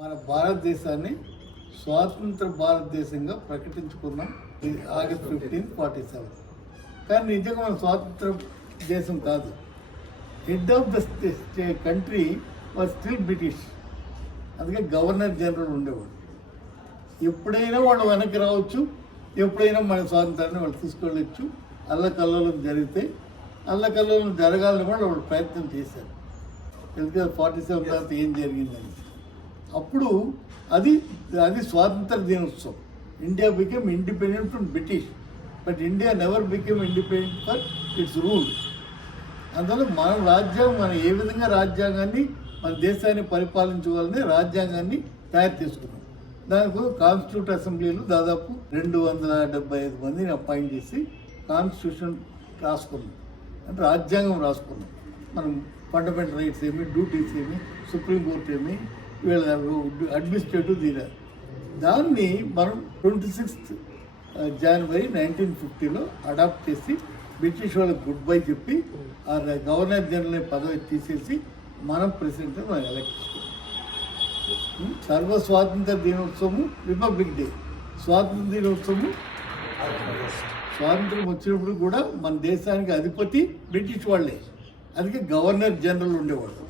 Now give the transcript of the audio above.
మన భారతదేశాన్ని స్వాతంత్ర భారతదేశంగా ప్రకటించుకున్నాం ఆగస్ట్ 1547. కానీ నిజంగా మన స్వాతంత్ర దేశం కాదు. Head of the country was still British. అందుకే గవర్నర్ జనరల్ ఉండేవాడు. ఎప్పుడైనా వాళ్ళు వెనక్కి రావచ్చు, ఎప్పుడైనా మన స్వాతంత్రాన్ని వాళ్ళు తీసుకెళ్ళచ్చు. అల్లకల్లోలం జరిగితే అల్లకల్లోలం జరగాలని కూడా వాళ్ళు ప్రయత్నం చేశారు. ఎందుకంటే 47 తర్వాత ఏం జరిగిందని. అప్పుడు అది స్వాతంత్ర దినోత్సవం. India became independent from British, but India never became independent for it's rule. అందువల్ల మనం ఏ విధంగా రాజ్యాంగాన్ని మన దేశాన్ని పరిపాలించుకోవాలని రాజ్యాంగాన్ని తయారు చేసుకున్నాం. దానికి కాన్స్టిట్యూట్ అసెంబ్లీలో దాదాపు 275 మందిని అపాయింట్ చేసి కాన్స్టిట్యూషన్ రాసుకున్నాం, అంటే రాజ్యాంగం రాసుకున్నాం. మనం ఫండమెంటల్ రైట్స్ ఏమి, డ్యూటీస్ ఏమి, సుప్రీంకోర్టు ఏమి, వీళ్ళ అడ్మినిస్ట్రేటివ్ తీరారు. దాన్ని మనం 26 జనవరి 1950లో అడాప్ట్ చేసి బ్రిటిష్ వాళ్ళకి గుడ్ బై చెప్పి ఆ గవర్నర్ జనరల్ పదవి తీసేసి మనం ప్రెసిడెంట్ మనం ఎలక్ట్ చేసుకున్నాం. సర్వ స్వాతంత్ర దినోత్సవము రిపబ్లిక్ డే, స్వాతంత్ర దినోత్సవము. స్వాతంత్రం వచ్చినప్పుడు కూడా మన దేశానికి అధిపతి బ్రిటిష్ వాళ్ళే. అందుకే గవర్నర్ జనరల్ ఉండేవాడు.